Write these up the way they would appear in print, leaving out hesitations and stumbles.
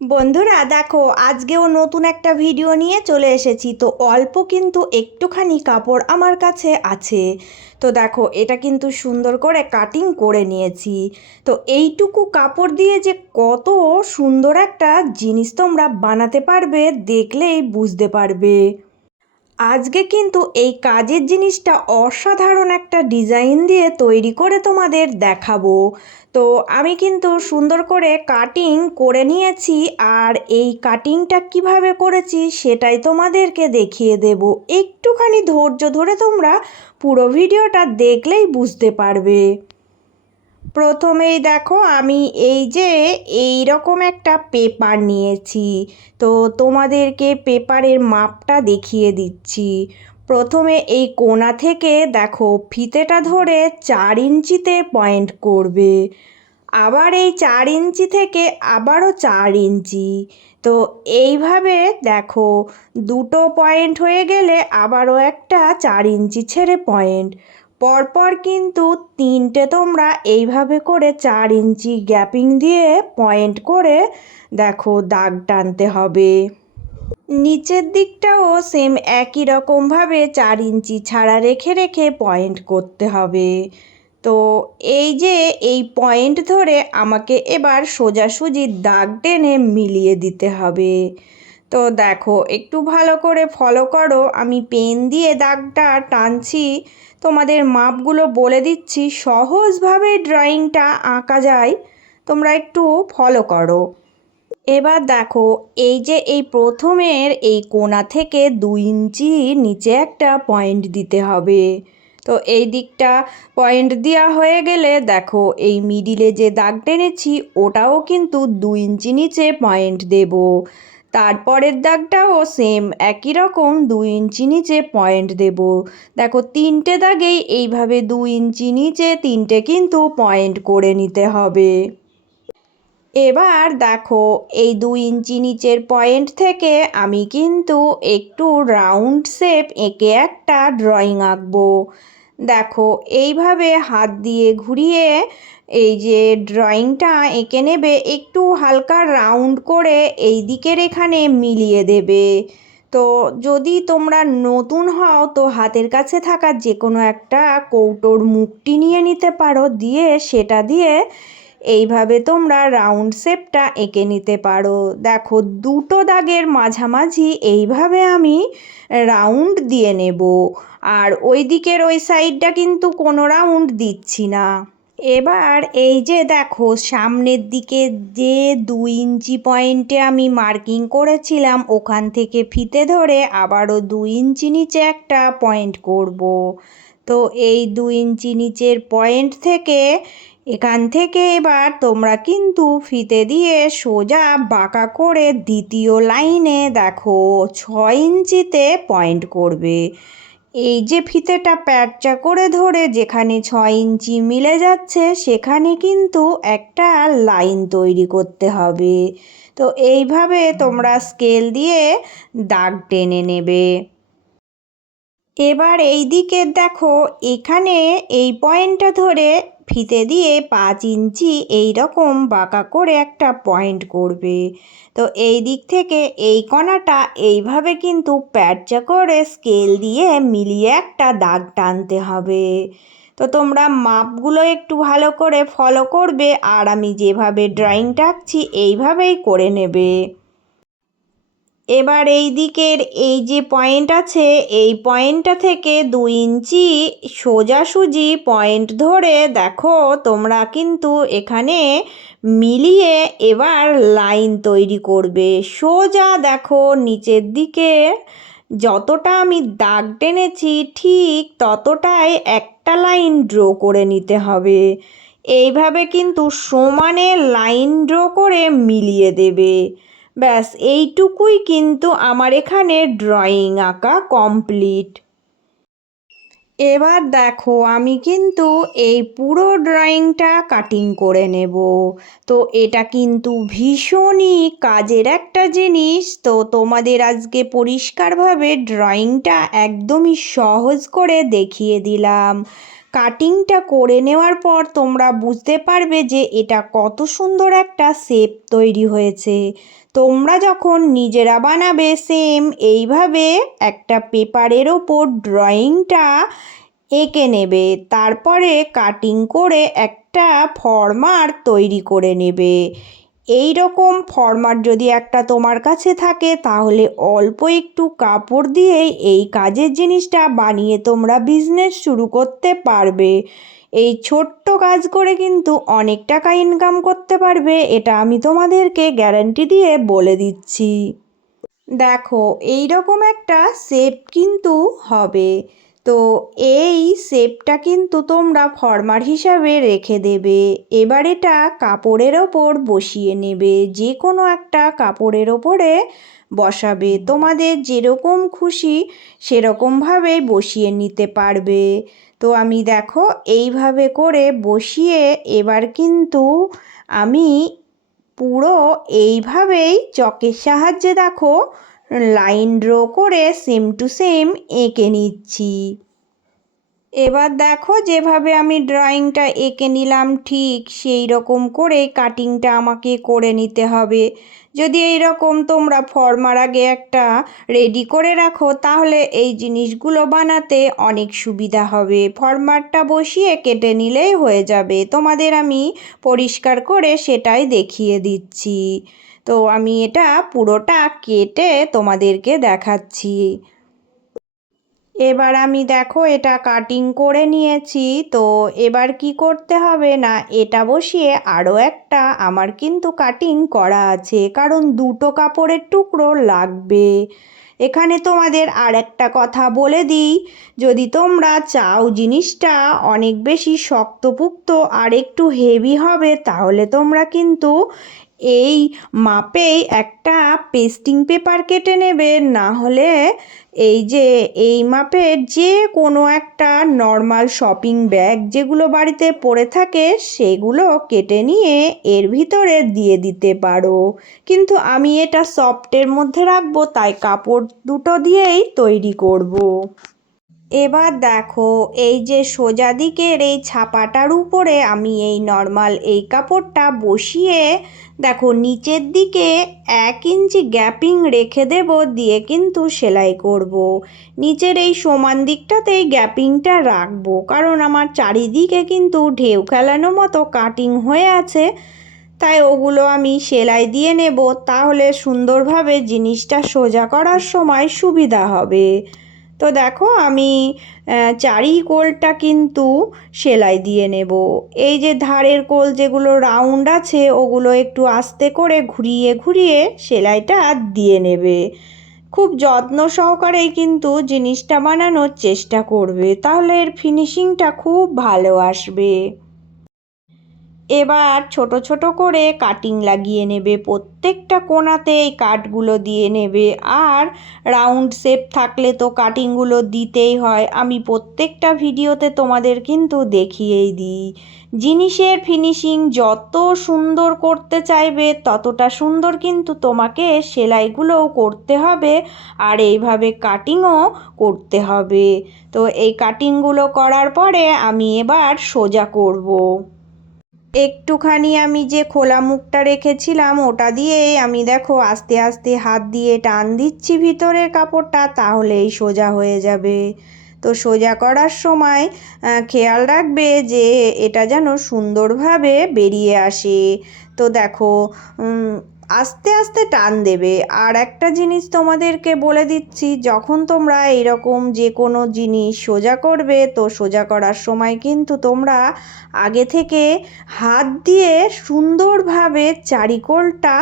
বন্ধুরা দেখো, আজকেও নতুন একটা ভিডিও নিয়ে চলে এসেছি। তো অল্প কিন্তু একটুখানি কাপড় আমার কাছে আছে। তো দেখো, এটা কিন্তু সুন্দর করে কাটিং করে নিয়েছি। তো এইটুকু কাপড় দিয়ে যে কত সুন্দর একটা জিনিস তোমরা বানাতে পারবে, দেখলেই বুঝতে পারবে। আজকে কিন্তু এই কাজের জিনিসটা অসাধারণ একটা ডিজাইন দিয়ে তৈরি করে তোমাদের দেখাবো। তো আমি কিন্তু সুন্দর করে কাটিং করে নিয়েছি, আর এই কাটিংটা কিভাবে করেছি সেটাই তোমাদেরকে দেখিয়ে দেব। একটুখানি ধৈর্য ধরে তোমরা পুরো ভিডিওটা দেখলেই বুঝতে পারবে। প্রথমেই দেখো, আমি এই যে এই রকম একটা পেপার নিয়েছি। তো তোমাদেরকে পেপারের মাপটা দেখিয়ে দিচ্ছি। প্রথমে এই কোণা থেকে দেখো ফিতেটা ধরে 4 ইঞ্চিতে পয়েন্ট করবে। আবার এই 4 ইঞ্চি থেকে আবারও 4 ইঞ্চি। তো এইভাবে দেখো, দুটো পয়েন্ট হয়ে গেলে আবারও একটা 4 ইঞ্চি ছেড়ে পয়েন্ট। পরপর কিন্তু তিনটে তোমরা এইভাবে করে 4 ইঞ্চি গ্যাপিং দিয়ে পয়েন্ট করে দেখো দাগ টানতে হবে। নিচের দিকটাও সেম একই রকমভাবে 4 ইঞ্চি ছাড়া রেখে রেখে পয়েন্ট করতে হবে। তো এই যে এই পয়েন্ট ধরে আমাকে এবার সোজাসুজি দাগ টেনে মিলিয়ে দিতে হবে। তো দেখো, একটু ভালো করে ফলো করো, আমি পেন দিয়ে দাগটা টানছি। তোমাদের মাপগুলো বলে দিচ্ছি, সহজভাবে ড্রয়িংটা আঁকা যায়, তোমরা একটু ফলো করো। এবার দেখো, এই যে এই প্রথমের এই কোণা থেকে 2 ইঞ্চি নিচে একটা পয়েন্ট দিতে হবে। তো এই দিকটা পয়েন্ট দেওয়া হয়ে গেলে দেখো, এই মিডিলে যে দাগ টেনেছি ওটাও কিন্তু 2 ইঞ্চি নিচে পয়েন্ট দেব। তারপরের দাগটাও সেম একই রকম 2 ইঞ্চি নিচে পয়েন্ট দেব। দেখো, তিনটে দাগেই এইভাবে 2 ইঞ্চি নিচে তিনটে কিন্তু পয়েন্ট করে নিতে হবে। এবার দেখো, এই 2 ইঞ্চি নিচের পয়েন্ট থেকে আমি কিন্তু একটু রাউন্ড শেপ এঁকে একটা ড্রয়িং আঁকবো। দেখো, এইভাবে হাত দিয়ে ঘুরিয়ে এই যে ড্রয়িংটা এঁকে নেবে, একটু হালকা রাউন্ড করে এই দিকের এখানে মিলিয়ে দেবে। তো যদি তোমরা নতুন হও তো হাতের কাছে থাকা যে কোনো একটা কৌটোর মুখটি নিয়ে নিতে পারো, দিয়ে সেটা দিয়ে এইভাবে তোমরা রাউন্ড শেপটা এঁকে নিতে পারো। দেখো, দুটো দাগের মাঝামাঝি এইভাবে আমি রাউন্ড দিয়ে নেব, আর ওই দিকের ওই সাইডটা কিন্তু কোনো রাউন্ড দিচ্ছি না। এবার এই যে দেখো, সামনের দিকে যে 2 ইঞ্চি পয়েন্টে আমি মার্কিং করেছিলাম, ওখান থেকে ফিতে ধরে আবারও 2 ইঞ্চি নিচে একটা পয়েন্ট করব। তো এই 2 ইঞ্চি নিচের পয়েন্ট থেকে এখান থেকে এবার তোমরা কিন্তু ফিতে দিয়ে সোজা বাঁকা করে দ্বিতীয় লাইনে দেখো 6 ইঞ্চিতে পয়েন্ট করবে। এই যে ফিতেটা প্যাঁচা করে ধরে যেখানে 6 ইঞ্চি মিলে যাচ্ছে সেখানে কিন্তু একটা লাইন তৈরি করতে হবে। তো এইভাবে তোমরা স্কেল দিয়ে দাগ টেনে নেবে। এবার এই দিকে দেখো, এখানে এই পয়েন্টটা ধরে ফিতে দিয়ে 5 ইঞ্চি এই রকম বাঁকা করে একটা পয়েন্ট করবে। তো এই দিক থেকে এই কোণাটা এইভাবে কিন্তু প্যাঁচা করে স্কেল দিয়ে মিলিয়ে একটা দাগ টানতে হবে। তো তোমরা মাপগুলো একটু ভালো করে ফলো করবে, আর আমি যেভাবে ড্রয়িংটা আঁকছি এইভাবেই করে নেবে। এবার এই দিকের এই যে পয়েন্ট আছে, এই পয়েন্টটা থেকে 2 ইঞ্চি সোজাসুজি পয়েন্ট ধরে দেখো তোমরা কিন্তু এখানে মিলিয়ে এবার লাইন তৈরি করবে। সোজা দেখো, নিচের দিকে যতটা আমি দাগ টেনেছি ঠিক ততটাই একটা লাইন ড্র করে নিতে হবে। এইভাবে কিন্তু সমানে লাইন ড্র করে মিলিয়ে দেবে। ব্যাস, এইটুকুই কিন্তু আমার এখানে ড্রয়িং আঁকা কমপ্লিট। এবার দেখো, আমি কিন্তু এই পুরো ড্রয়িংটা কাটিং করে নেব। তো এটা কিন্তু ভীষণই কাজের একটা জিনিস। তো তোমাদের আজকে পরিষ্কারভাবে ড্রয়িংটা একদমই সহজ করে দেখিয়ে দিলাম। কাটিংটা করে নেওয়ার পর তোমরা বুঝতে পারবে যে এটা কত সুন্দর একটা শেপ তৈরি হয়েছে। তোমরা যখন নিজেরা বানাবে সেম এইভাবে একটা পেপারের ওপর ড্রয়িংটা এঁকে নেবে, তারপরে কাটিং করে একটা ফরমার তৈরি করে নেবে। এই রকম ফরমার যদি একটা তোমার কাছে থাকে তাহলে অল্প একটু কাপড় দিয়েই এই কাজের জিনিসটা বানিয়ে তোমরা বিজনেস শুরু করতে পারবে। এই ছোট্ট কাজ করে কিন্তু অনেক টাকা ইনকাম করতে পারবে, এটা আমি তোমাদেরকে গ্যারান্টি দিয়ে বলে দিচ্ছি। দেখো এই রকম একটা শেপ কিন্তু হবে। তো এই শেপটা কিন্তু তোমরা ফরমার হিসাবে রেখে দেবে। এবার এটা কাপড়ের ওপর বসিয়ে নেবে, যে কোনো একটা কাপড়ের ওপরে বসাবে। তোমাদের যেরকম খুশি সেরকমভাবে বসিয়ে নিতে পারবে। তো আমি দেখো এইভাবে করে বসিয়ে এবার কিন্তু আমি পুরো এইভাবেই চকের সাহায্যে দেখো লাইন ড্র করে সেম টু সেম এঁকে নিচ্ছি। এবার দেখো যেভাবে আমি ড্রয়িংটা এঁকে নিলাম ঠিক সেই রকম করে কাটিংটা আমাকে করে নিতে হবে। যদি এই রকম তোমরা ফরমার আগে একটা রেডি করে রাখো তাহলে এই জিনিসগুলো বানাতে অনেক সুবিধা হবে। ফরমারটা বসিয়ে কেটে নিলেই হয়ে যাবে। তোমাদের আমি পরিষ্কার করে সেটাই দেখিয়ে দিচ্ছি। তো আমি এটা পুরোটা কেটে তোমাদেরকে দেখাচ্ছি। এবার আমি দেখো এটা কাটিং করে নিয়েছি। তো এবার কি করতে হবে না, এটা বসিয়ে আরও একটা আমার কিন্তু কাটিং করা আছে, কারণ দুটো কাপড়ের টুকরো লাগবে। এখানে তোমাদের আর একটা কথা বলে দিই, যদি তোমরা চাও জিনিসটা অনেক বেশি শক্তপোক্ত আর একটু হেভি হবে তাহলে তোমরা কিন্তু এই মাপেই একটা পেস্টিং পেপার কেটে নেবে, না হলে এই যে এই মাপের যে কোনো একটা নর্মাল শপিং ব্যাগ যেগুলো বাড়িতে পড়ে থাকে সেগুলো কেটে নিয়ে এর ভিতরে দিয়ে দিতে পারো। কিন্তু আমি এটা সফটের মধ্যে রাখবো, তাই কাপড় দুটো দিয়েই তৈরি করব। এবার দেখো এই যে সোজা দিকের এই ছাপাটার উপরে আমি এই নর্মাল এই কাপড়টা বসিয়ে দেখো নিচের দিকে 1 ইঞ্চি গ্যাপিং রেখে দেব, দিয়ে কিন্তু সেলাই করব। নিচের এই সমান দিকটাতেই গ্যাপিংটা রাখবো, কারণ আমার চারিদিকে কিন্তু ঢেউ খেলানো মতো কাটিং হয়ে আছে, তাই ওগুলো আমি সেলাই দিয়ে নেব, তাহলে সুন্দরভাবে জিনিসটা সোজা করার সময় সুবিধা হবে। তো দেখো আমি চারি কোলটা কিন্তু সেলাই দিয়ে নেব। এই যে ধারের কোল যেগুলো রাউন্ড আছে ওগুলো একটু আস্তে করে ঘুরিয়ে ঘুরিয়ে সেলাইটা দিয়ে নেবে। খুব যত্ন সহকারেই কিন্তু জিনিসটা বানানোর চেষ্টা করবে, তাহলে এর ফিনিশিংটা খুব ভালো আসবে। এবার ছোট ছোট করে কাটিং লাগিয়ে নেবে, প্রত্যেকটা কোণাতে এই কাটগুলো দিয়ে নেবে। আর রাউন্ড শেপ থাকলে তো কাটিংগুলো দিতেই হয়, আমি প্রত্যেকটা ভিডিওতে তোমাদের কিন্তু দেখিয়েই দিই। জিনিসের ফিনিশিং যত সুন্দর করতে চাইবে ততটা সুন্দর কিন্তু তোমাকে সেলাইগুলোও করতে হবে আর এইভাবে কাটিংও করতে হবে। তো এই কাটিংগুলো করার পরে আমি এবার সোজা করব। একটুখানি আমি যে খোলা মুখটা রেখেছিলাম ওটা দিয়েই আমি দেখো আস্তে আস্তে হাত দিয়ে টান দিচ্ছি ভিতরের কাপড়টা, তাহলেই সোজা হয়ে যাবে। তো সোজা করার সময় খেয়াল রাখবে যে এটা যেন সুন্দরভাবে বেরিয়ে আসে। তো দেখো আস্তে আস্তে টান দেবে। আর একটা জিনিস তোমাদেরকে বলে দিচ্ছি, যখন তোমরা এরকম যে কোনো জিনিস সোজা করবে তো সোজা করার সময় কিন্তু তোমরা আগে থেকে হাত দিয়ে সুন্দরভাবে চারিকোলটা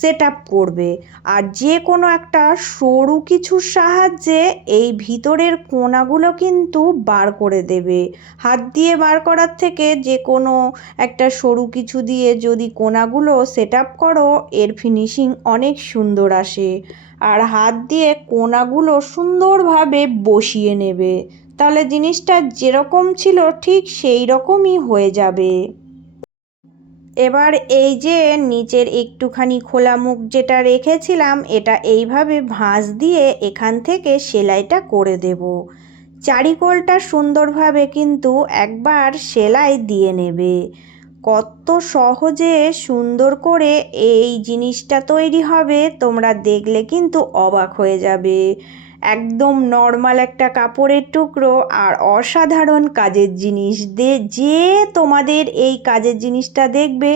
সেট আপ করবে। আর যে কোনো একটা সরু কিছুর সাহায্যে এই ভিতরের কোণাগুলো কিন্তু বার করে দেবে। হাত দিয়ে বার করার থেকে যে কোনো একটা সরু কিছু দিয়ে যদি কোণাগুলো সেট আপ করো এর ফিনিশিং অনেক সুন্দর আসে। আর হাত দিয়ে কোণাগুলো সুন্দরভাবে বসিয়ে নেবে, তাহলে জিনিসটা যেরকম ছিল ঠিক সেই রকমই হয়ে যাবে। এবার এই যে নিচের একটুখানি খোলা মুখ যেটা রেখেছিলাম এটা এইভাবে ভাঁজ দিয়ে এখান থেকে সেলাইটা করে দেব। চারিকোলটা সুন্দরভাবে কিন্তু একবার সেলাই দিয়ে নেবে। কত সহজে সুন্দর করে এই জিনিসটা তৈরি হবে, তোমরা দেখলে কিন্তু অবাক হয়ে যাবে। একদম নর্মাল একটা কাপড়ের টুকরো আর অসাধারণ কাজের জিনিস যে তোমাদের এই কাজের জিনিসটা দেখবে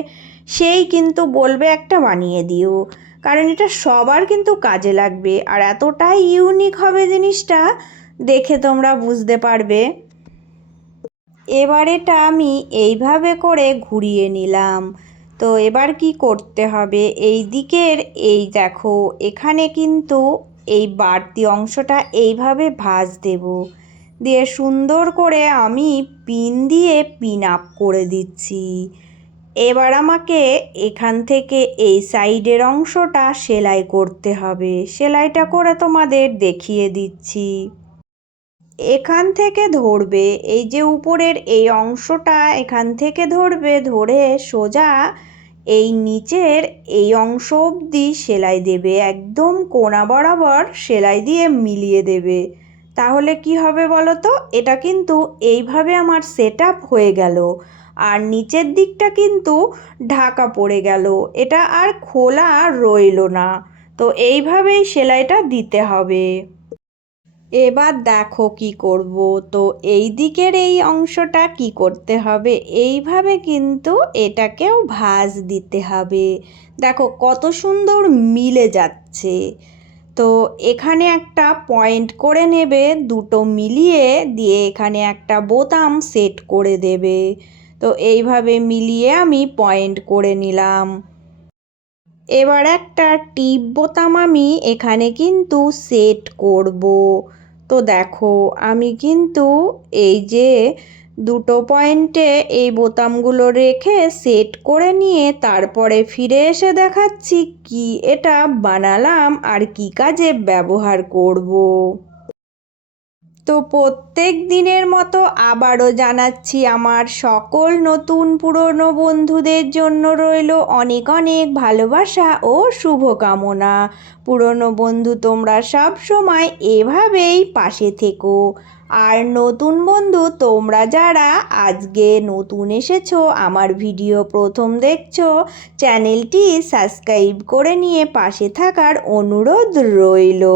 সেই কিন্তু বলবে একটা বানিয়ে দিও, কারণ এটা সবার কিন্তু কাজে লাগবে আর এতটাই ইউনিক হবে জিনিসটা, দেখে তোমরা বুঝতে পারবে। এবার এটা আমি এইভাবে করে ঘুরিয়ে নিলাম। তো এবার কি করতে হবে, এই দিকের এই দেখো এখানে কিন্তু এই বাড়তি অংশটা এইভাবে ভাঁজ দেব, দিয়ে সুন্দর করে আমি পিন দিয়ে পিন আপ করে দিচ্ছি। এবার আমাকে এখান থেকে এই সাইডের অংশটা সেলাই করতে হবে। সেলাইটা করে তোমাদের দেখিয়ে দিচ্ছি। এখান থেকে ধরবে, এই যে উপরের এই অংশটা এখান থেকে ধরবে, ধরে সোজা এই নিচের এই অংশ অবধি সেলাই দেবে, একদম কোণা বরাবর সেলাই দিয়ে মিলিয়ে দেবে। তাহলে কি হবে বলো তো, এটা কিন্তু এইভাবে আমার সেট আপ হয়ে গেল আর নিচের দিকটা কিন্তু ঢাকা পড়ে গেল, এটা আর খোলা রইল না। তো এইভাবেই সেলাইটা দিতে হবে। এবার দেখো কি করব, তো এই দিকের এই অংশটা কি করতে হবে, এইভাবে কিন্তু এটাকেও ভাঁজ দিতে হবে। দেখো কত সুন্দর মিলে যাচ্ছে। তো এখানে একটা পয়েন্ট করে নেবে, দুটো মিলিয়ে দিয়ে এখানে একটা বোতাম সেট করে দেবে। তো এইভাবে মিলিয়ে আমি পয়েন্ট করে নিলাম। এবার একটা টিপ বোতাম আমি এখানে কিন্তু সেট করব। তো দেখো আমি কিন্তু এই যে দুটো পয়েন্টে এই বোতামগুলো রেখে সেট করে নিয়ে তারপরে ফিরে এসে দেখাচ্ছি কি এটা বানালাম আর কি কাজে ব্যবহার করব। তো প্রত্যেক দিনের মতো আবারও জানাচ্ছি আমার সকল নতুন পুরনো বন্ধুদের জন্য রইল অনেক অনেক ভালোবাসা ও শুভকামনা। পুরনো বন্ধু তোমরা সব সময় এভাবেই পাশে থেকো। আর নতুন বন্ধু তোমরা যারা আজকে নতুন এসেছো, আমার ভিডিও প্রথম দেখছো, চ্যানেলটি সাবস্ক্রাইব করে নিয়ে পাশে থাকার অনুরোধ রইল।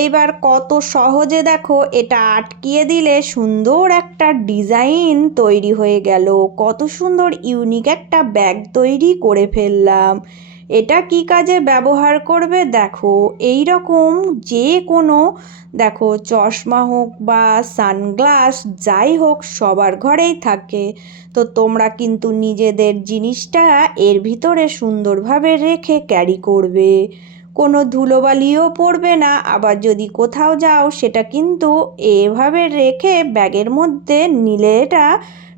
এইবার কত সহজে দেখো এটা আটকিয়ে দিলে সুন্দর একটা ডিজাইন তৈরি হয়ে গেল, কত সুন্দর ইউনিক একটা ব্যাগ তৈরি করে ফেললাম। এটা কি কাজে ব্যবহার করবে দেখো, এই রকম যে কোনো দেখো চশমা হোক বা সানগ্লাস যাই হোক সবার ঘরেই থাকে। তো তোমরা কিন্তু নিজেদের জিনিসটা এর ভিতরে সুন্দরভাবে রেখে ক্যারি করবে, কোনো ধুলোবালিও পড়বে না। আবার যদি কোথাও যাও সেটা কিন্তু এভাবে রেখে ব্যাগের মধ্যে নিলে এটা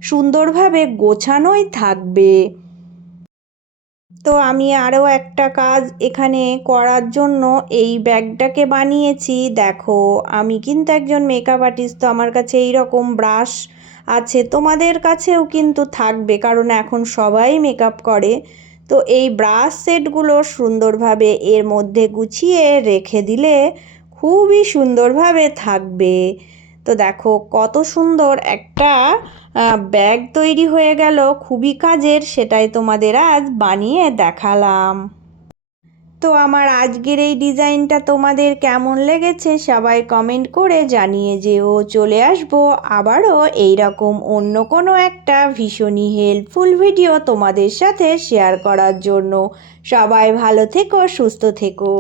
সুন্দরভাবে গোছানোই থাকবে। তো আমি আরও একটা কাজ এখানে করার জন্য এই ব্যাগটাকে বানিয়েছি। দেখো আমি কিন্তু একজন মেকআপ আর্টিস্ট, তো আমার কাছে এই রকম ব্রাশ আছে, তোমাদের কাছেও কিন্তু থাকবে কারণ এখন সবাই মেকআপ করে। তো এই ব্রাশ সেটগুলো সুন্দরভাবে এর মধ্যে গুছিয়ে রেখে দিলে খুবই সুন্দরভাবে থাকবে। তো দেখো কত সুন্দর একটা ব্যাগ তৈরি হয়ে গেল, খুবই কাজের, সেটাই তোমাদের আজ বানিয়ে দেখালাম। তো আমার আজকের এই ডিজাইনটা তোমাদের কেমন লেগেছে সবাই কমেন্ট করে জানিয়ে যেও। চলে আসবো আবারও এইরকম অন্য কোনো একটা ভীষণই হেল্পফুল ভিডিও তোমাদের সাথে শেয়ার করার জন্য। সবাই ভালো থেকো, সুস্থ থেকো।